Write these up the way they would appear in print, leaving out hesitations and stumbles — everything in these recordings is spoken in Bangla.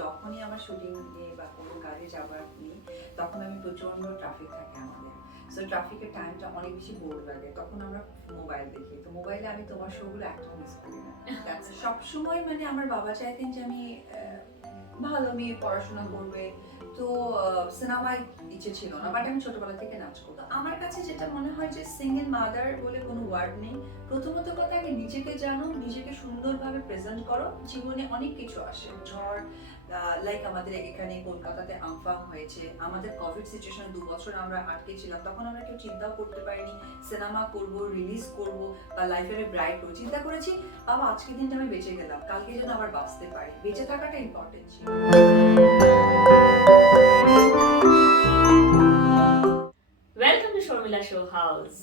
যখনই আমার শুটিং নিয়ে বা কোনো কাজে যাবার নিই তখন আমি প্রচণ্ড ট্রাফিক থাকে আমাদের। সো ট্রাফিকের টাইমটা অনেক বেশি বোর লাগে, তখন আমরা মোবাইল দেখি। তো মোবাইলে আমি তোমার শোগুলো একদম মিস করি না। সবসময় মানে আমার বাবা চাইতেন যে আমি ভালো মেয়ে পড়াশোনা করবে, তো সিনেমায় ইচ্ছে ছিল না, বাট আমি ছোটবেলা থেকে নাচ করতাম। আমার কাছে যেটা মনে হয় যে সিঙ্গেল মাদার বলে কোনো ওয়ার্ড নেই। প্রথমত কথা, আগে নিজেকে জানো, নিজেকে সুন্দরভাবে প্রেজেন্ট করো, জীবনে অনেক কিছু আসে। ঝড়, লাইক আমাদের এখানে কলকাতাতে আমফান হয়েছে, আমাদের কোভিড সিচুয়েশন 2 বছর আমরা আটকে ছিলাম, তখন আমরা কেউ চিন্তাও করতে পারিনি সিনেমা করব, রিলিজ করব বা লাইফের ব্রাইট করব। চিন্তা করেছি বাবা আজকের দিনটা আমি বেঁচে গেলাম, কালকে যেন আবার বাঁচতে পারি, বেঁচে থাকাটা ইম্পর্টেন্ট ছিল। Welcome to Sharmila show house.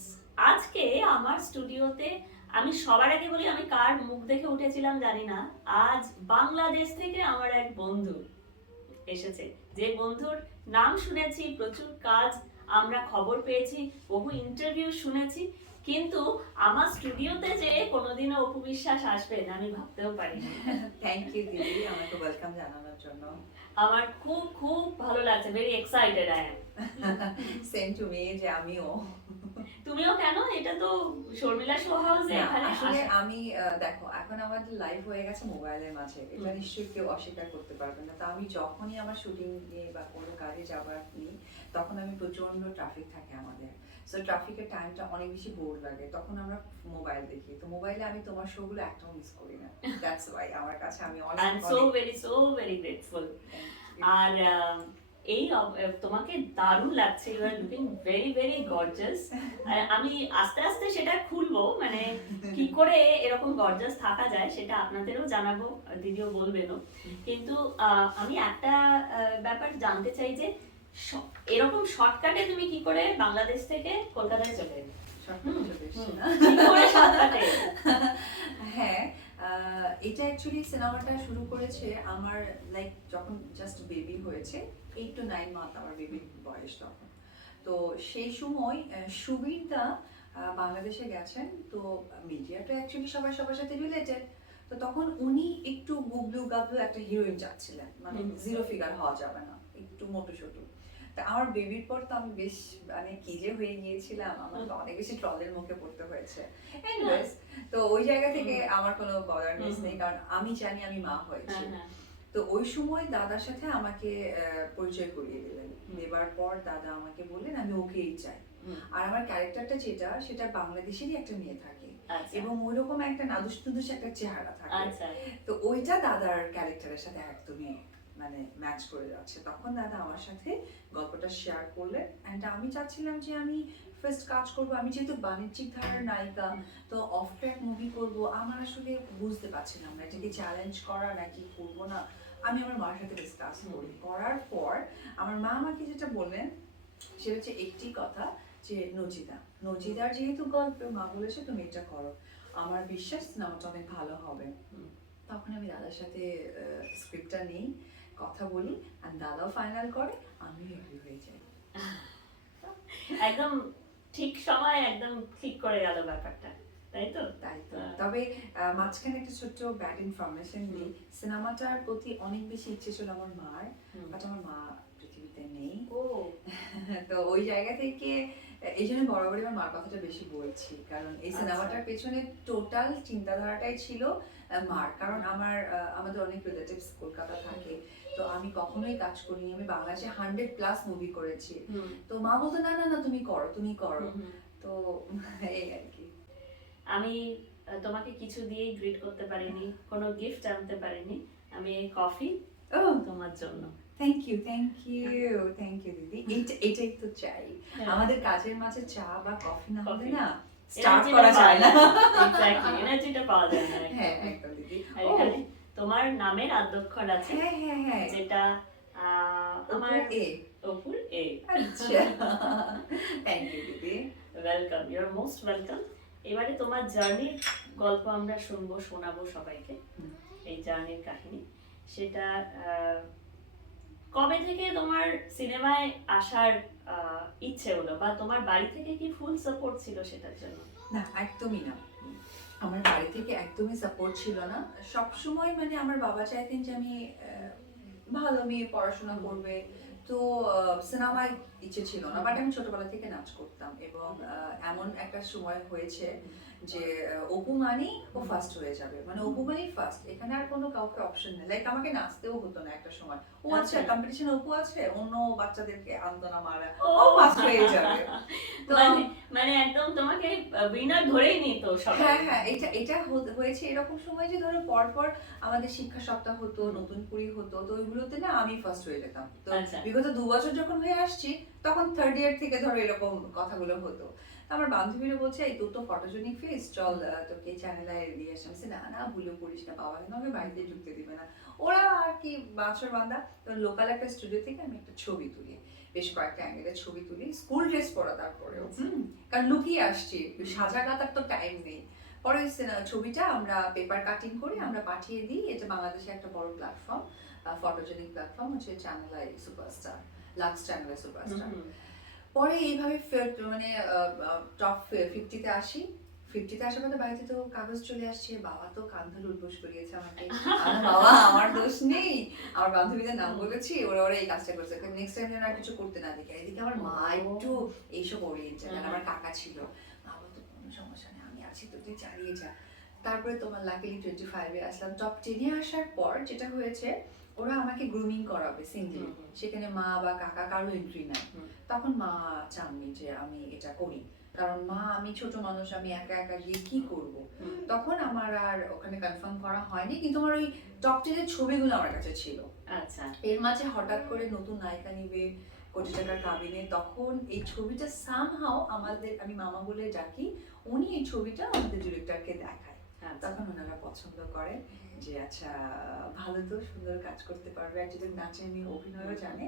আজকে আমার স্টুডিওতে আমি সবার আগে বলি আমি কার মুখ দেখে উঠেছিলাম জানি না, আজ বাংলাদেশ থেকে আমার এক বন্ধু এসেছে, যে বন্ধুর নাম শুনেছি, প্রচুর কাজ আমরা খবর পেয়েছি, বহু ইন্টারভিউ শুনেছি, কিন্তু আমার স্টুডিওতে যে কোনোদিনও অপু বিশ্বাস আসবেন আমি ভাবতেও পারিনি। থ্যাংক ইউ দিদি আমাকে ওয়েলকাম জানানোর জন্য। আমার খুব খুব ভালো লাগছে, very excited I am. Same to me, যে আমিও। তুমিও কেন? এটা তো শর্মিলা শো হাউসে এখানে আসলে আমি দেখো এখন আমাদের লাইভ হয়ে গেছে মোবাইলের মাঝে, এটা নিশ্চয়ই কেউ অস্বীকার করতে পারবে না। তা আমি যখনই আমার শুটিং নিয়ে বা কোনো কাজে যাবার নিই তখন আমি প্রচন্ড ট্রাফিক থাকে আমাদের। সো ট্রাফিকের টাইমটা অনেক বেশি বোর লাগে, তখন আমরা মোবাইল দেখি। তো মোবাইলে আমি তোমার শোগুলো একদম মিস করি না। দ্যাটস ওয়াই আমার কাছে আমি I am so very grateful. আর এই তোমাকে দারুণ লাগছে, you are looking very very gorgeous. আমি আস্তে আস্তে সেটা খুলবো, মানে কি করে এরকম গর্জাস থাকা যায় সেটা আপনাদেরও জানাবো, দিদিও বলবেনও। কিন্তু আমি একটা ব্যাপার জানতে চাই যে এরকম শর্টকাটে তুমি কি করে বাংলাদেশ থেকে কলকাতায় চলে এলে? হ্যাঁ, এটা অ্যাকচুয়ালি সিনেমাটা শুরু করেছে আমার লাইক যখন জাস্ট বেবি হয়েছে, 8 to 9 মান্থ আমার বেবির বয়স তখন। তো সেই সময় সুবীর দা বাংলাদেশে গেছেন। তো মিডিয়াটা অ্যাকচুয়ালি সবাই সবার সাথে রিলেটেড। তো তখন উনি একটু গুবলু গাবলু একটা হিরোইন চাচ্ছিলেন, মানে জিরো ফিগার হওয়া যাবে না, একটু মোটো ছোটো। তা আমার বেবির পর তো আমি বেশ মানে কি যে হয়ে গিয়েছিলাম, আমার তো অনেক বেশি ট্রলের মুখে পড়তে হয়েছে। এনিওয়েজ, তো ওই জায়গা থেকে আমার কোনো বদারনেস নেই, কারণ আমি জানি আমি মা হয়েছি। তো ওই সময় দাদার সাথে আমাকে পরিচয় করিয়ে দিলেন। দেবার পর দাদা আমাকে বললেন আমি ওকেই চাই। আর আমার ক্যারেক্টারটা যেটা, সেটা বাংলাদেশেরই একটা মেয়ে থাকে এবং ওইরকম একটা নাদুস নুদুস একটা চেহারা থাকে। তো ওইটা দাদার ক্যারেক্টারের সাথে একদমই মানে ম্যাচ করে যাচ্ছে। তখন দাদা আমার সাথে গল্পটা শেয়ার করলেন, অ্যান্ড আমি চাচ্ছিলাম যে আমি ফার্স্ট কাজ করব, আমি যেহেতু বাণিজ্যিক ধারার নায়িকা, তো অফ ট্র্যাক মুভি করব, আমার আসলে বুঝতে পারছিলাম না এটাকে চ্যালেঞ্জ করা নাকি করব না। আমি আমার মার সাথে ডিসকাস করি, করার পর আমার মা আমাকে যেটা বললেন সেটা হচ্ছে একটি কথা, যে নজিদার যেহেতু গল্প, মা বলেছে তুমি এটা করো, আমার বিশ্বাস সিনেমাটা অনেক ভালো হবে। তখন আমি দাদার সাথে স্ক্রিপ্টটা নেই, কথা বলি, আর দাদাও ফাইনাল করে, আমি এগ্রি হয়ে যাই। একদম ঠিক সময় একদম ঠিক করে গেল ব্যাপারটা, তাই তো? তবে মাঝখানে একটা ছোট্ট ব্যাড ইনফরমেশন দিই, সিনেমাটার প্রতি অনেক বেশি ইচ্ছে ছিল আমার মার, বাট আমার মা পৃথিবীতে নেই। তো ওই জায়গা থেকে এই জন্য বরাবরই আমার মার কথাটা বেশি বলছি, কারণ এই সিনেমাটার পেছনে টোটাল চিন্তাধারাটাই ছিল মার। কারণ আমাদের অনেক রিলেটিভস কলকাতা থাকে, তো আমি কখনোই কাজ করিনি, আমি বাংলাদেশে 100+ মুভি করেছি। তো মা বলতো না না না তুমি করো তুমি করো। তো এই আর কি। আমি তোমাকে কিছু দিয়েই গ্রিট করতে পারিনি, কোনো গিফট আনতে পারিনি। আমি এই কফি তোমার জন্য। থ্যাংক ইউ দিদি। এটাই তো চাই, আমাদের কাজের মাঝে চা বা কফি না হলে না স্টার্ট করা যায় না। এক্স্যাক্টলি, এনার্জিটা পাওয়া যায় না। হ্যাঁ একদম দিদি। এখানে তোমার নামের আদ্যক্ষর আছে, হ্যাঁ যেটা আমার অপুর এ। আচ্ছা, থ্যাংক ইউ দিদি। Welcome, you are most welcome. এবারে তোমার জার্নির গল্প আমরা শোনাবো সবাইকে, এই জার্নির কাহিনী। সেটা কবে থেকে তোমার সিনেমায় আসার ইচ্ছে হলো, বা তোমার বাড়ি থেকে কি ফুল সাপোর্ট ছিল সেটার জন্য? না, একদমই না, আমার বাড়ি থেকে একদমই সাপোর্ট ছিল না। সবসময় মানে আমার বাবা চাইতেন যে আমি ভালো মেয়ে, পড়াশোনা করবে। তো সিনেমায় ইচ্ছে ছিল না, বাট আমি ছোটবেলা থেকে নাচ করতাম এবং এমন একটা সময় হয়েছে যে অপু মানেই ও ফার্স্ট হয়ে যাবে, মানে অপু মানেই ফার্স্ট, এখানে আর কোনো কাউকে অপশন নেই। লাইক আমাকে নাচতেও হতো না একটা সময়, ও আচ্ছা কম্পিটিশনে অপু আছে, অন্য বাচ্চাদেরকে আনতো না মারা, ও ফার্স্ট হয়ে যাবে। তো মানে একদম তোমাকে উইনার ধরেই নিত সবাই। হ্যাঁ হ্যাঁ, এটা হয়েছে এরকম সময় যে ধরো পরপর আমাদের শিক্ষা সপ্তাহ হতো, নতুন কুড়ি হতো, তো ওইগুলোতে না আমি ফার্স্ট হয়ে যেতাম। তো বিগত 2 বছর যখন হয়ে আসছি, তখন থার্ড ইয়ার থেকে ধরো এরকম কথাগুলো হতো। আমার বান্ধবীরা বলছে এই তোর তো ফটোজেনিক ফেস, চল তোকে চ্যানেলে দিয়ে আসি। আমি বলছি, না না ভুলে পড়িস না, বাবা কিন্তু আমাকে বাড়িতে ঢুকতে দিবে না। ওরা আর কি বাঁচর বান্ধা। তো লোকাল একটা স্টুডিও থেকে আমি একটা ছবি তুলি, বেশ কয়েকটা অ্যাঙ্গেলের ছবি তুলি, স্কুল ড্রেস পরা তারপরেও, কারণ লুকিয়ে আসছি, সাজা কাটার তো টাইম নেই। পরে ওই ছবিটা আমরা পেপার কাটিং করে আমরা পাঠিয়ে দিই। এটা বাংলাদেশে একটা বড় প্ল্যাটফর্ম, ফটোজেনিক প্ল্যাটফর্ম হচ্ছে Channel i Superstar, Lux Channel i Superstar. পরে এইভাবে মানে টপ 50-তে আসি। 50-তে আসার পরে বাড়িতে তো কাগজ চলে আসছে, বাবা তো কান ধরে উদ্বোস করিয়েছে আমাকে। বাবা আমার দোষ নেই, আমার বান্ধবীদের নাম বলেছি, ওরা ওরা এই কাজটা করছে, নেক্সট টাইম যেন আর কিছু করতে না দেখে। এদিকে আমার মা একটু এইসব ওরিয়েন্টেড, কারণ আমার কাকা ছিল। মা বলতো কোনো সমস্যা নেই, আমি আছি তো, তুই চালিয়ে যা। তারপরে তোমার লাকিলি 25-এ আসলাম। টপ 10-এ আসার পর যেটা হয়েছে, ওরা আমাকে গ্রুমিং করাবে সিঙ্গেল, সেখানে মা বা কাকা কারো এন্ট্রি নাই। তখন মা চাননি যে আমি এটা করি, কারণ মা আমি ছোট মানুষ, আমি একা একা গিয়ে কি করব। তখন আমার আর ওখানে কনফার্ম করা হয়নি, কিন্তু আমার ওই টপ 10-এর ছবিগুলো আমার কাছে ছিল। আচ্ছা, এর মাঝে হঠাৎ করে নতুন নায়িকা নিবে, কোটি টাকার কাবিনে, তখন এই ছবিটা সামহাও আমাদের, আমি মামা বলে ডাকি, উনি এই ছবিটা আমাদের ডিরেক্টরকে দেখায়। তখন ওনারা পছন্দ করে যে আচ্ছা ভালো তো, সুন্দর কাজ করতে পারবে, আর যদি নাচে আমি অভিনয়ও জানে,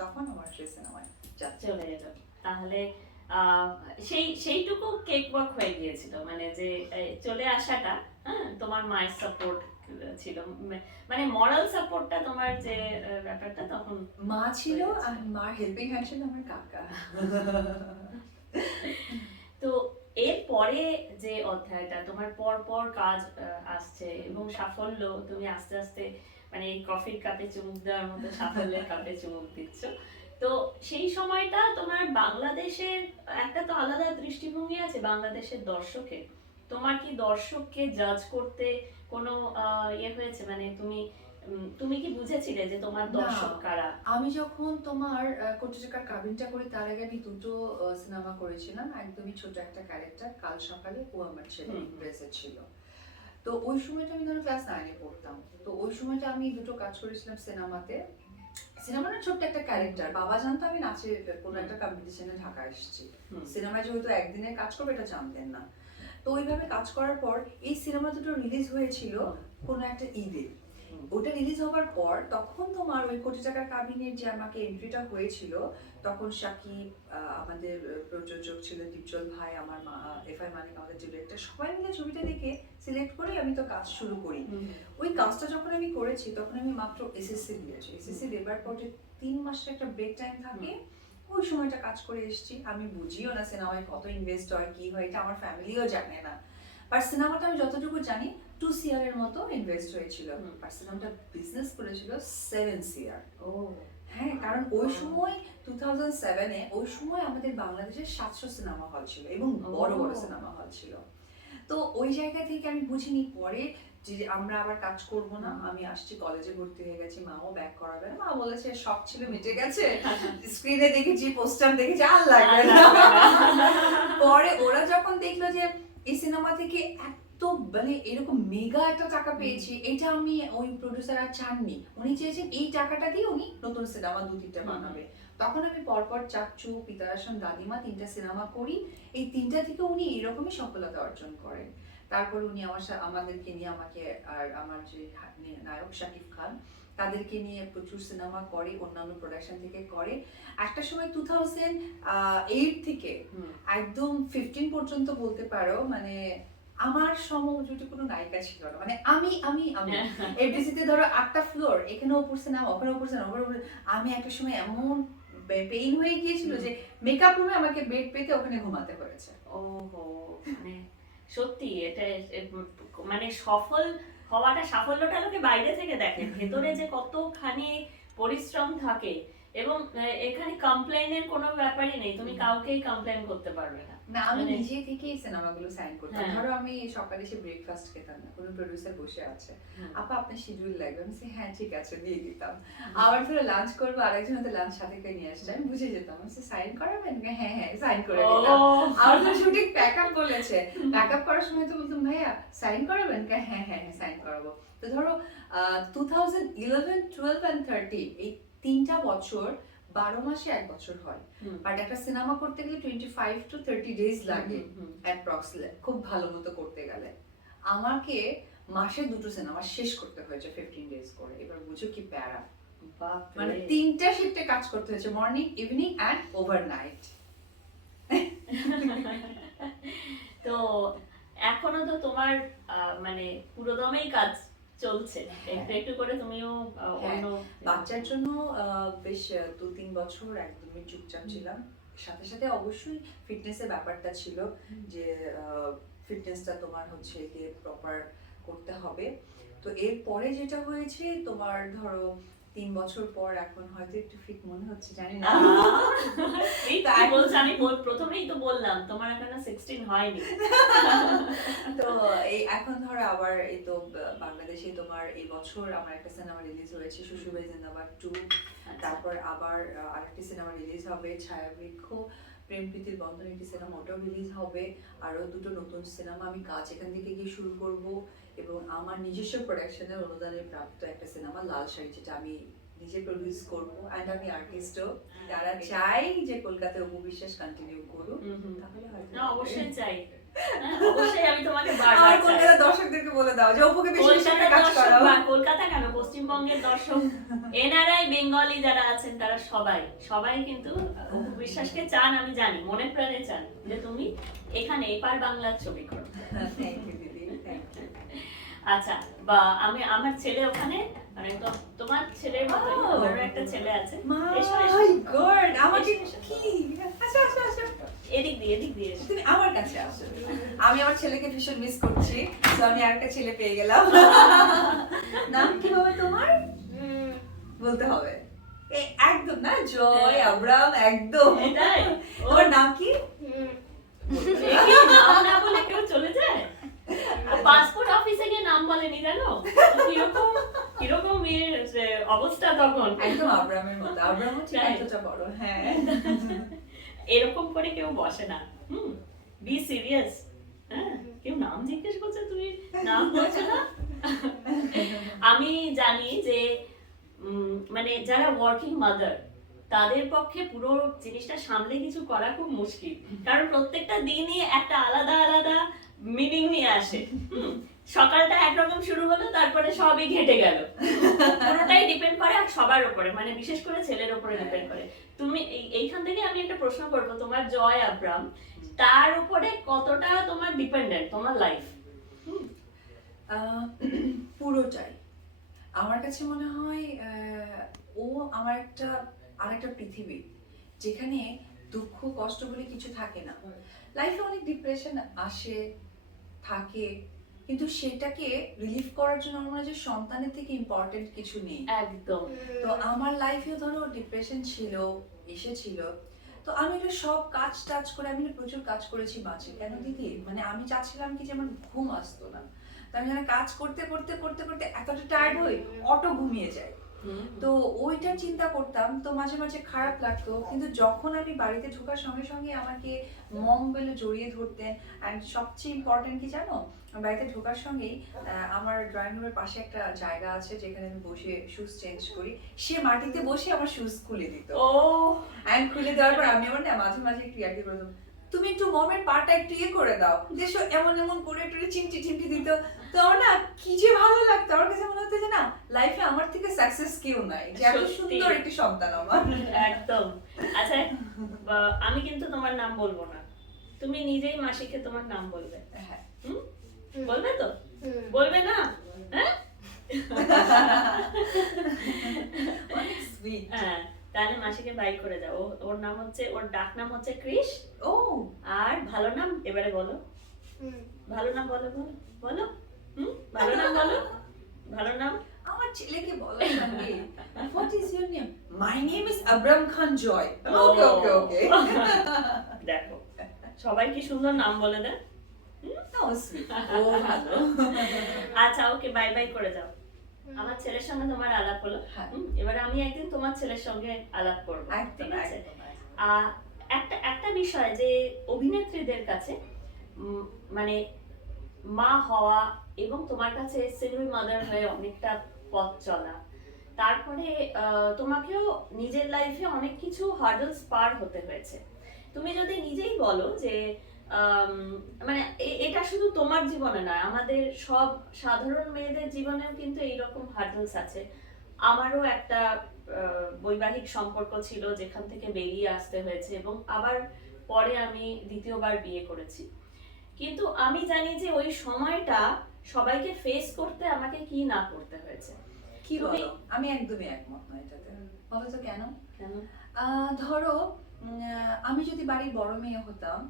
তখন আমার সেই সিনেমায় চলে যেত। তাহলে সেইটুকু কেক ওয়ার্ক হয়ে গিয়েছিল, মানে যে চলে আসাটা, হ্যাঁ, তোমার মায়ের সাপোর্ট ছিল, মানে মরাল সাপোর্টটা তোমার যে ব্যাপারটা তখন মা ছিল, আর মার হেল্পিং হ্যান্ড ছিল আমার কাকা। তো এর পরে যে অধ্যায়টা তোমার পর পর কাজ আসছে এবং সাফল্য, তুমি আস্তে আস্তে মানে এই কফির কাপে চুমুক দেওয়ার মতো সাফল্যের কাপে চুমুক দিচ্ছ। তো সেই সময়টা তোমার বাংলাদেশের একটা তো আলাদা দৃষ্টিভঙ্গি আছে বাংলাদেশের দর্শকের। তোমার কি দর্শককে জাজ করতে কোনো ইয়ে হয়েছে, মানে তুমি কি বুঝেছিলে যে তোমার দর্শক কারা? আমি যখন তোমার কোটি টাকার কাবিনটা করি, তার আগে আমি দুটো সিনেমা করেছিলাম, একদমই ছোট একটা ক্যারেক্টার, কাল সকালে ও আমার ছেলে ইমপ্রেসে ছিল। তো ওই সময়টা আমি ধরো ক্লাস 9-এ পড়তাম। তো ওই সময়টা আমি দুটো কাজ করেছিলাম সিনেমাতে। সিনেমার ছোট্ট একটা ক্যারেক্টার, বাবা জানতো আমি নাচের কোনো একটা কম্পিটিশনে ঢাকা এসেছি, সিনেমায় যেহেতু একদিনের কাজ করবে এটা জানতেন না। তো ওইভাবে কাজ করার পর এই সিনেমা দুটো রিলিজ হয়েছিল কোনো একটা ঈদে। ওটা রিলিজ হওয়ার পর তখন তোমার ওই কোটি টাকার কাবিনের যে আমাকে এন্ট্রিটা হয়েছিল, তখন সাকিব, আমাদের প্রযোজক ছিল দীপজল ভাই, আমার মা, এফআই মানিক আমাদের ডিরেক্টর, সবাই মিলে ছবিটা দেখে সিলেক্ট করে আমি তো কাজ শুরু করি। ওই কাজটা যখন আমি করেছি তখন আমি মাত্র এসএসসি দিয়েছি। এসএসসি দেবার পর যে 3 মাসের একটা ব্রেক টাইম থাকে, ওই সময়টা কাজ করে এসেছি। আমি বুঝিও না সিনেমায় কত ইনভেস্ট হয় কি হয়, এটা আমার ফ্যামিলিও জানে না। বাট সিনেমাটা আমি যতটুকু জানি 2 CR এর মতো ইনভেস্ট হয়েছিল, বাট সিনেমাটা বিজনেস করেছিল 7 CR। ও হ্যাঁ, কারণ ওই সময় 2007-এ ওই সময় আমাদের বাংলাদেশে 700 সিনেমা হল ছিল এবং বড় বড় সিনেমা হল ছিল। তো ওই জায়গা থেকে আমি বুঝিনি পরে যে আমরা আবার কাজ করব না। আমি আসছি, কলেজে ভর্তি হয়ে গেছি, মাও ব্যাক করাবে না, মা বলেছে শখ ছিল মিটে গেছে, স্ক্রিনে দেখেছি, পোস্টার দেখেছি, আর লাগবে না। পরে ওরা যখন দেখলো যে এই সিনেমা থেকে এত মানে এরকম মেগা একটা টাকা পেয়েছি, এটা আমি, ওই প্রোডিউসার আর চাননি, উনি চেয়েছেন এই টাকাটা দিয়ে উনি নতুন সিনেমা 2-3টা বানাবে। তখন আমি পরপর চাচ্চু, পিতারাসন, দাদিমা 3টা সিনেমা করি। এই 3টা থেকে উনি এরকমই সফলতা অর্জন করেন। তারপর উনি আমাদেরকে নিয়ে, আমাকে আর আমার যে নায়ক শাকিব খান, তাদেরকে নিয়ে প্রচুর সিনেমা করে, অন্যান্য প্রোডাকশন থেকে করে। একটা সময় 2008 থেকে একদম 15 পর্যন্ত বলতে পারো, মানে আমার সমযোজী কোনো নায়িকা ছিল না, মানে আমি আমি আমি এফডিসিতে ধরো 8টা ফ্লোর, এখানেও পড়ছে না, ওখানেও পড়ছে না, আমি একটা সময় এমন পেইন হয়ে গিয়েছিল যে মেকআপ রুমে আমাকে বেড পেতে ওখানে ঘুমাতে হয়েছে। ওহো, মানে সত্যি এটা মানে সফল হওয়াটা, সাফল্যটা লোকে বাইরে থেকে দেখে, ভেতরে যে কতখানি পরিশ্রম থাকে। এবং এখানে কমপ্লেনের কোনো ব্যাপারই নেই, তুমি কাউকেই কমপ্লেন করতে পারবে না। না, আমি মানে- নিজে থেকেই সিনেমাগুলো সাইন করতাম। হ্যাঁ। ধরো আমি সকালে এসে ব্রেকফাস্ট খেতাম না, কোনো প্রোডিউসার বসে আছে, হুম। আপা আপনার শিডিউল লাগবে, আমি বলছি, হ্যাঁ ঠিক আছে, দিয়ে দিতাম। আবার ধরো লাঞ্চ করবো, আরেকজন হয়তো লাঞ্চ সাথে করে নিয়ে আসছে, আমি বুঝে যেতাম, আমি সাইন করাবেন, হ্যাঁ হ্যাঁ সাইন করে দিতাম। আর ধরো শুটিং প্যাক আপ বলেছে, প্যাক আপ করার সময় তো বলতাম, ভাইয়া সাইন করাবেন, হ্যাঁ হ্যাঁ হ্যাঁ সাইন করাবো। তো ধরো 2011, 12 and 13 এই 3টা বছর 12 মাসে 1 বছর হয়, বাট একটা সিনেমা করতে গেলে 25 to 30 ডেজ লাগে অ্যাপ্রক্সিমেটলি, খুব ভালো মতো করতে গেলে। আমাকে মাসে 2টো সিনেমা শেষ করতে হয়েছে 15 ডেজ করে। এবার বুঝো কি প্যারা, মানে 3টা শিফটে কাজ করতে হয়েছে, মর্নিং, ইভিনিং এন্ড ওভারনাইট। তো এখনো তো তোমার মানে পুরোদমেই কাজ চলছে, একটু একটু করে তুমিও অন্য বাচ্চার জন্য বেশ 2-3 বছর একদমই চুপচাপ ছিলাম। সাথে সাথে অবশ্যই ফিটনেসের ব্যাপারটা ছিল, যে ফিটনেসটা তোমার হচ্ছে গিয়ে প্রপার করতে হবে। তো এরপরে যেটা হয়েছে, তোমার ধরো 3 বছর পর এখন হয়তো একটু ফিট মনে হচ্ছে, জানি না। আমি প্রথমেই তো বললাম তোমার এখনো 16 হয়নি। তো এই এখন ধরো আবার এই তো বাংলাদেশে তোমার এই বছর আমার একটা সিনেমা রিলিজ হয়েছে, শ্বশুরবাড়ি জিন্দাবাদ 2। তারপর আবার আরেকটি সিনেমা রিলিজ হবে, ছায়াবৃক্ষ, প্রেম প্রীতির বন্ধন, একটি সিনেমা ওটাও রিলিজ হবে। আরো 2টো নতুন সিনেমা আমি কাজ এখান থেকে গিয়ে শুরু করব, এবং আমার নিজস্ব প্রোডাকশনের অনুদানে প্রাপ্ত একটা সিনেমা লাল শাড়ি, যেটা আমি নিজে প্রডিউস করব। এন্ড আমি আর্টিস্টও, যারা চাই যে কলকাতায় অপু বিশ্বাস কন্টিনিউ করুক, তাহলে হয়তো না, অবশ্যই চাই। অবশ্যই আমি তোমাকে আর বারবার চাই। কলকাতার দর্শকদেরকে বলে দাও যে অপুকে বেশি বেশি করে কলকাতার কাজ দর্শক করাও। বা কলকাতা কেন, পশ্চিমবঙ্গের দর্শক, এনআরআই বেঙ্গলি যারা আছেন, তারা সবাই কিন্তু অপু বিশ্বাসকে চান, আমি জানি, মনে প্রাণে চান যে তুমি এখানে এপার বাংলার ছবি করো। থ্যাংক ইউ দিদি, থ্যাংক ইউ। আচ্ছা, বা আমার ছেলে ওখানে, মানে তোমার ছেলের মতোই আমারও একটা ছেলে আছে। এসো, এসো। মাই গড, আমাকে এসো, এসো। কি আসো আসো আসো, এদিক দিয়ে এসো। তুমি আমার কাছে আসো। আমি আমার ছেলেকে ভীষণ মিস করছি, তো আমি আরেকটা ছেলে পেয়ে গেলাম। নাম কি হবে তোমার? বলতে হবে একদম না, জয় আব্রাম, একদম। এটাই তোমার নাম কি? এ কি নাম না বলে কেউ চলে যায়? পাসপোর্ট অফিসে গিয়ে নাম বলেনি, জানো কিরকম এর যে অবস্থা তখন। একদম আব্রামের মতো, আব্রামও ঠিক এতটা বড়, হ্যাঁ। এরকম করে কেউ বসে না। Be serious. হ্যাঁ, কেউ নাম জিজ্ঞেস করছে, তুমি নাম বলছো না। আমি জানি যে মানে যারা ওয়ার্কিং মাদার, তাদের পক্ষে পুরো জিনিসটা সামলে কিছু করা খুব মুশকিল, কারণ প্রত্যেকটা দিনই একটা আলাদা আলাদা মিনিং নিয়ে আসে। সকালটা একরকম শুরু হলো, তারপরে সবই ঘেটে গেল। পুরোটাই ডিপেন্ড করে আর সবার উপরে, মানে বিশেষ করে ছেলের উপরে ডিপেন্ড করে। তুমি এইখান থেকে আমি একটা প্রশ্ন করবো, তোমার জয় আব্রাম, তার উপরে কতটা তোমার ডিপেন্ডেন্ট তোমার লাইফ? পুরোটাই। আমার কাছে মনে হয় ও আমার আরেকটা পৃথিবী, যেখানে দুঃখ কষ্ট বলে কিছু থাকে না। লাইফে অনেক ডিপ্রেশন আসে থাকে, কিন্তু সেটাকে রিলিফ করার জন্য আমার মনে হয় যে সন্তানের থেকে ইম্পর্টেন্ট কিছু নেই। একদম। তো আমার লাইফে ধরো ডিপ্রেশন ছিল, এসেছিল, তো আমি এটা সব কাজ টাজ করে, আমি প্রচুর কাজ করেছি মাঝে। কেন দিদি, মানে আমি চাচ্ছিলাম কি যে আমার ঘুম আসতো না, তো আমি যেন কাজ করতে করতে করতে করতে এতটা টায়ার্ড হই, অটো ঘুমিয়ে যাই। তো ওইটা চিন্তা করতাম, তো মাঝে মাঝে খারাপ লাগতো। কিন্তু যখন আমি বাড়িতে ঢোকার সঙ্গে সঙ্গে আমাকে মম বলে জড়িয়ে ধরতেন। অ্যান্ড সবচেয়ে ইম্পর্টেন্ট কি জানো, বাড়িতে ঢোকার সঙ্গেই আমার ড্রয়িং রুমের পাশে একটা জায়গা আছে যেখানে আমি বসে শুজ চেঞ্জ করি, সে মাটিতে বসে আমার শুজ খুলে দিত। ও, অ্যান্ড খুলে দেওয়ার পর আমি আমার না মাঝে মাঝে একটু ইয়ার্কি করতাম, তুমি একটু মমের পাটা একটু ইয়ে করে দাও, দেশো এমন এমন করে একটু চিমটি চিমটি দিত। তো আমার না কি যে ভালো লাগতো, আমার কাছে মনে হতো যে না, লাইফে আমার থেকে সাকসেস কেউ নাই, যে এত সুন্দর একটি সন্তান আমার। একদম। আচ্ছা, আমি কিন্তু তোমার নাম বলবো না, তুমি নিজেই মাসিকে তোমার নাম বলবে। হ্যাঁ, বলবে তো? বলবে না? হ্যাঁ, অনেক সুইট। হ্যাঁ, তাহলে মাসিকে বাই করে দাও। ওর নাম হচ্ছে, ওর ডাক নাম হচ্ছে ক্রিশ। ও, আর ভালো নাম এবারে বলো। ভালো নাম বলো, বলো বলো। ভালো নাম বলো। ভালো নাম? আমার ছেলেকে বলার সঙ্গে what is your name, my name is Abram Khan Joy. Okay okay okay. দেখো সবাই কি সুন্দর নাম বলে দেয়। ও ভালো। আচ্ছা ওকে, বাই বাই করে যাও। আমার ছেলের সঙ্গে তোমার আলাপ হলো। হ্যাঁ। এবারে আমি একদিন তোমার ছেলের সঙ্গে আলাপ করবো, একদম ঠিক আছে? একদম একদম। একটা একটা বিষয় যে অভিনেত্রীদের কাছে মানে মা হওয়া এবং তোমার কাছে সিঙ্গল মাদার হয়ে অনেকটা পথ চলা, তারপরে তোমাকেও নিজের লাইফে অনেক কিছু হার্ডলস পার হতে হয়েছে। তুমি যদি নিজেই বলো যে মানে এটা শুধু তোমার জীবনে নয়, আমাদের সব সাধারণ মেয়েদের জীবনেও কিন্তু এইরকম হার্ডলস আছে। আমারও একটা বৈবাহিক সম্পর্ক ছিল যেখান থেকে বেরিয়ে আসতে হয়েছে, এবং আবার পরে আমি দ্বিতীয়বার বিয়ে করেছি। কিন্তু আমি জানি যে ওই সময়টা সবাইকে ফেস করতে আমাকে কি না করতে হয়েছে। কি বলো, আমি একদমই একমত নয় এটাতে। বলো তো কেন? কেন? ধরো আমি যদি বাড়ির বড় মেয়ে হতাম,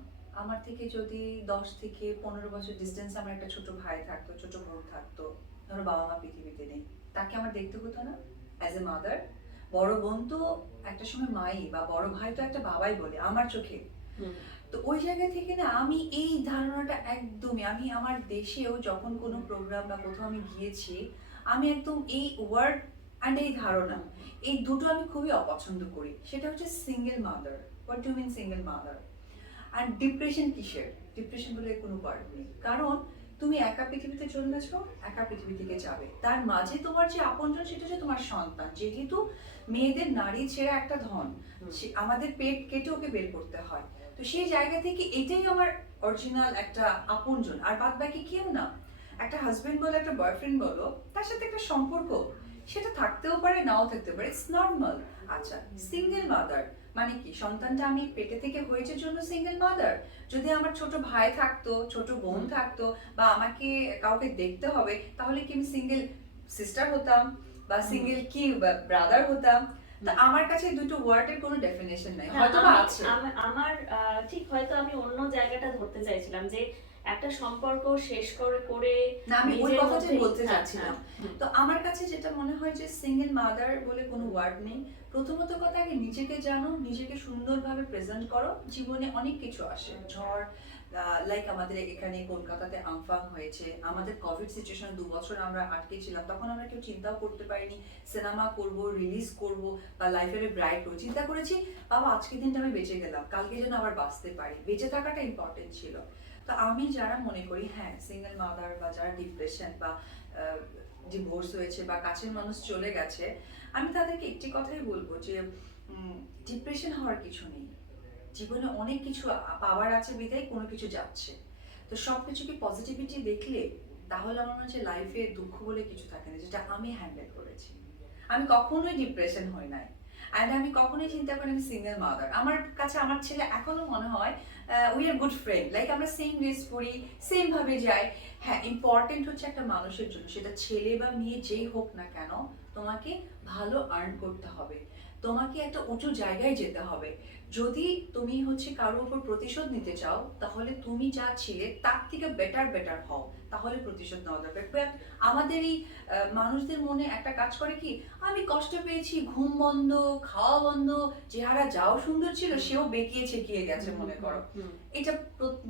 আমার থেকে যদি 10 থেকে 15 বছর ডিস্টেন্স আমার একটা ছোট ভাই থাকতো, ছোট বোন থাকতো, ধরো বাবা মা পৃথিবীতে নেই, তাকে আমার দেখতে হতো না অ্যাজ এ মাদার। বড় বোন তো একটা সময় মাই, বা বড় ভাই তো একটা বাবাই বলে আমার চোখে। তো ওই জায়গা থেকে না আমি এই ধারণাটা একদমই, আমি আমার দেশেও যখন কোনো প্রোগ্রাম বা কোথাও আমি গিয়েছি, আমি একদম এই ওয়ার্ড অ্যান্ড এই ধারণা, এই দুটো আমি খুবই অপছন্দ করি। সেটা হচ্ছে single mother. What do mean single mother? আর ডিপ্রেশন কিসের? ডিপ্রেশন বলে কোনো ওয়ার্ড নেই, কারণ তুমি একা পৃথিবীতে জন্মেছো, একা পৃথিবী থেকে যাবে। তার মাঝে তোমার যে আপনজন সেটা হচ্ছে তোমার সন্তান। যেহেতু মেয়েদের নারী ছেড়ে একটা ধন, আমাদের পেট কেটে ওকে বের করতে হয়। তো সেই জায়গা থেকে এটাই আমার অরিজিনাল একটা আপনজন, আর বাদ বাকি কেউ না। একটা হাজবেন্ড বলো, একটা বয়ফ্রেন্ড বলো, তার সাথে একটা সম্পর্ক, সেটা থাকতেও পারে নাও থাকতে পারে, ইটস নর্মাল। আচ্ছা, সিঙ্গেল মাদার মানে কি? সন্তানটা আমি পেটে থেকে হয়েছে জন্য সিঙ্গেল মাদার। যদি আমার ছোট ভাই থাকতো, ছোট বোন থাকতো, বা আমাকে কাউকে দেখতে হবে, তাহলে কি আমি সিঙ্গেল সিস্টার হতাম, বা সিঙ্গেল কি ব্রাদার হতাম? তো আমার কাছে দুটো ওয়ার্ডের কোনো ডেফিনেশন নাই, হয়তো বা আছে। আমার ঠিক হয়তো আমি অন্য জায়গাটা ধরতে চাইছিলাম যে একটা সম্পর্ক শেষ করে না, আমি ওই নিজের কথাটাই মধ্যে- বলতে হ্যাঁ, চাচ্ছিলাম। হ্যাঁ, তো আমার কাছে যেটা মনে হয় যে সিঙ্গেল মাদার বলে কোনো ওয়ার্ড নেই। প্রথমত কথা, আগে নিজেকে জানো, নিজেকে সুন্দরভাবে প্রেজেন্ট করো। জীবনে অনেক কিছু আসে, ঝড়, লাইক আমাদের এখানে কলকাতাতে আমফান হয়েছে, আমাদের কোভিড সিচুয়েশন 2 বছর আমরা আটকে ছিলাম, তখন আমরা কেউ চিন্তাও করতে পারিনি সিনেমা করব, রিলিজ করব, বা লাইফের ব্রাইট করব। চিন্তা করেছি বাবা আজকের দিনটা আমি বেঁচে গেলাম, কালকে যেন আবার বাঁচতে পারি, বেঁচে থাকাটা ইম্পর্টেন্ট ছিল। তো আমি যারা মনে করি হ্যাঁ সিঙ্গেল মাদার, বা যারা ডিপ্রেশন বা ডিভোর্স হয়েছে, বা কাছের মানুষ চলে গেছে, আমি তাদেরকে একটি কথাই বলবো যে ডিপ্রেশন হওয়ার কিছু নেই। জীবনে অনেক কিছু পাওয়ার আছে, বিধায় কোনো কিছু যাচ্ছে। তো সব কিছুকে পজিটিভিটি দেখলে তাহলে আমার মনে হচ্ছে লাইফে দুঃখ বলে কিছু থাকে না, যেটা আমি হ্যান্ডেল করেছি। আমি কখনোই ডিপ্রেশন হই নাই, অ্যান্ড আমি কখনোই চিন্তা করি আমি সিঙ্গেল মাদার। আমার কাছে আমার ছেলে এখনো মনে হয় we are good friend, like আমরা সেম ড্রেস পরি, সেম ভাবে যাই। হ্যাঁ, ইম্পর্টেন্ট হচ্ছে একটা মানুষের জন্য, সেটা ছেলে বা মেয়ে যেই হোক না কেন, তোমাকে ভালো আর্ন করতে হবে, তোমাকে একটা উঁচু জায়গায় যেতে হবে। যদি তুমি হচ্ছে কারোর উপর প্রতিশোধ নিতে চাও, তাহলে তুমি যা ছিলে তার থেকে বেটার হও, তাহলে প্রতিশোধ নেওয়া যাবে। বাট আমাদের এই মানুষদের মনে একটা কাজ করে কি, আমি কষ্ট পেয়েছি, ঘুম বন্ধ, খাওয়া বন্ধ, চেহারা যাও সুন্দর ছিল সেও বেঁকিয়ে ছেকিয়ে গেছে মনে করো। এটা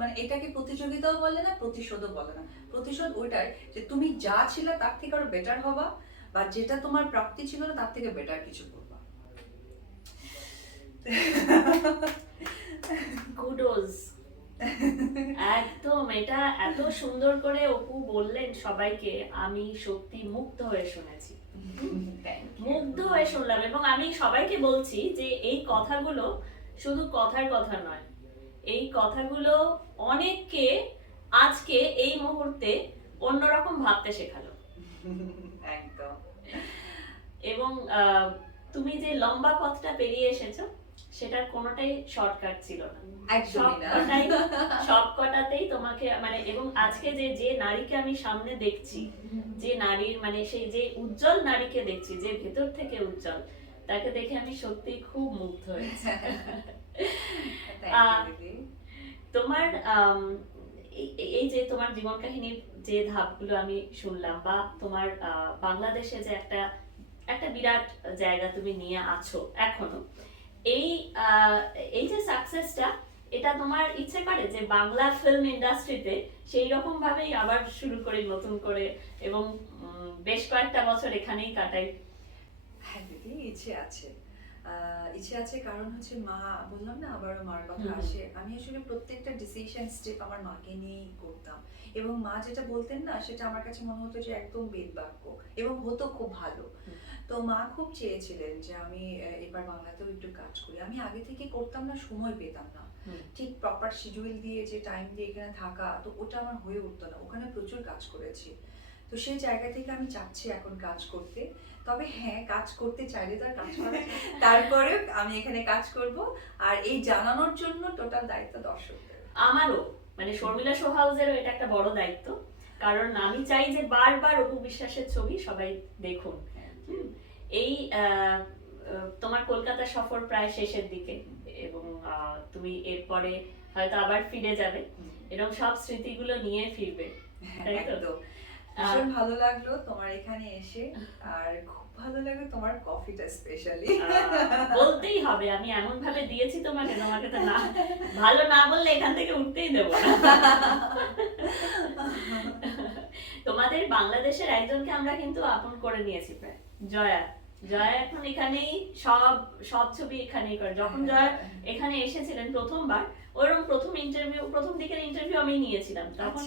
মানে এটাকে প্রতিযোগিতাও বলে না, প্রতিশোধও বলে না। প্রতিশোধ ওইটাই যে তুমি যা ছিলে তার থেকে আরো বেটার হবা, বা যেটা তোমার প্রাপ্তি ছিল না তার থেকে বেটার কিছু করবা। কুডোজ। একদম, এটা এত সুন্দর করে অপু বললেন সবাইকে, আমি সত্যি মুগ্ধ হয়ে শুনেছি, মুগ্ধ হয়ে শুনলাম। এবং আমি সবাইকে বলছি যে এই কথাগুলো শুধু কথার কথা নয়, এই কথাগুলো অনেককে আজকে এই মুহূর্তে অন্যরকম ভাবতে শেখালো। একদম। এবং তুমি যে লম্বা পথটা পেরিয়ে এসেছো, সেটার কোনোটাই শর্টকাট ছিল না। সবকটাতেই তোমাকে মানে, এবং আজকে যে নারীকে আমি সামনে দেখছি, যে নারীর মানে সেই যে উজ্জ্বল নারীকে দেখছি, যে ভেতর থেকে উজ্জ্বল, তাকে দেখে আমি সত্যি খুব মুগ্ধ হয়েছি। তোমার এই যে তোমার জীবন কাহিনীর যে ধাপগুলো আমি শুনলাম, বা তোমার বাংলাদেশে যে একটা একটা বিরাট জায়গা তুমি নিয়ে আছো এখনো, এই এই যে সাকসেসটা, এটা তোমার ইচ্ছে করে যে বাংলা ফিল্ম ইন্ডাস্ট্রিতে সেই রকম ভাবেই আবার শুরু করি নতুন করে, এবং বেশ কয়েকটা বছর এখানেই কাটাই? হ্যাঁ দিদি, ইচ্ছে আছে কারণ হচ্ছে মা, বললাম না আবারও মার কথা হুম। আসে। আমি আসলে প্রত্যেকটা ডিসিশন স্টেপ আমার মাকে নিয়েই করতাম, এবং মা যেটা বলতেন না সেটা আমার কাছে মনে হতো যে একদম বেদ বাক্য, এবং হতো খুব ভালো। হুম। তো মা খুব চেয়েছিলেন যে আমি এবার বাংলাতেও একটু কাজ করি। আমি আগে থেকে করতাম না, সময় পেতাম না, হুম। ঠিক প্রপার শিডিউল দিয়ে যে টাইম দিয়ে এখানে থাকা, তো ওটা আমার হয়ে উঠতো না। ওখানে প্রচুর কাজ করেছি, তো সেই জায়গা থেকে আমি চাচ্ছি এখন কাজ করতে। তবে হ্যাঁ, কাজ করতে চাইলে তো আর কাজ করা যায় না। তারপরে আমি এখানে কাজ করব, আর এই জানানোর জন্য টোটাল দায়িত্ব দর্শকদের। আমারও, মানে শর্মিলা শো হাউসেরও এটা একটা বড় দায়িত্ব, কারণ আমি চাই যে বারবার অপু বিশ্বাসের ছবি সবাই দেখুন। হুম। এই তোমার কলকাতা সফর প্রায় শেষের দিকে, এবং তুমি এরপরে হয়তো আবার ফিরে যাবে, এরকম সব স্মৃতিগুলো নিয়ে ফিরবে, তাই তো? একদম। ভীষণ ভালো লাগলো তোমার এখানে এসে, আর খুব ভালো লাগলো তোমার কফিটা স্পেশালি। বলতেই হবে, আমি এমন ভাবে দিয়েছি তোমাকে, তোমাকে তো না ভালো না বললে এখান থেকে উঠতেই দেবো না। তোমাদের বাংলাদেশের একজনকে আমরা কিন্তু আপন করে নিয়েছি প্রায়, জয়া। জয়া এখন এখানেই সব সব ছবি এখানেই করে। যখন জয়া এখানে এসেছিলেন প্রথমবার, ওরকম প্রথম দিকের ইন্টারভিউ আমি নিয়েছিলাম, তখন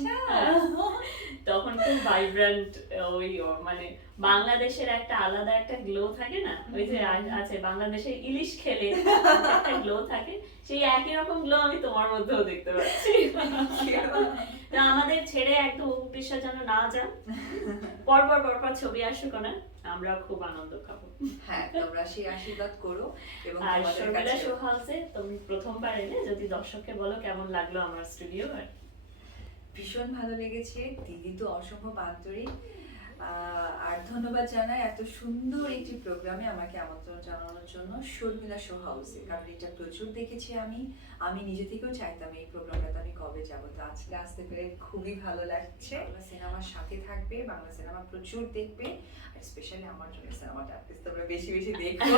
তখন খুব ভাইব্রেন্ট, ওই মানে বাংলাদেশের একটা আলাদা একটা গ্লো থাকে না, ওই যে আছে বাংলাদেশের ইলিশ খেলে একটা গ্লো থাকে, সেই একই রকম গ্লো আমি তোমার মধ্যেও দেখতে পাচ্ছি। তো আমাদের ছেড়ে একদম অপু বিশ্বাস যেন না যান, পরপর ছবি আসুক না, আমরা খুব আনন্দ খাবো। হ্যাঁ, তোমরা সেই আশীর্বাদ করো। এবং আর তোমাদের শর্মিলা কাছে শো হাউসে তুমি প্রথমবার এলে, যদি দর্শককে বলো কেমন লাগলো আমার স্টুডিও। ভীষণ ভালো লেগেছে দিদি, তো অসম্ভব আন্তরিক। আর ধন্যবাদ জানাই এত সুন্দর একটি প্রোগ্রামে আমাকে আমন্ত্রণ জানানোর জন্য, শর্মিলা শো হাউসে। কারণ এটা প্রচুর দেখেছি আমি নিজে থেকেও চাইতাম এই প্রোগ্রামটাতে আমি কবে যাব। তো আজকে আসতে পেরে খুবই ভালো লাগছে। বাংলা সিনেমার সাথে থাকবে, বাংলা সিনেমা প্রচুর দেখবে, আর স্পেশালি আমার জন্য সিনেমাটা তোমরা বেশি বেশি দেখো।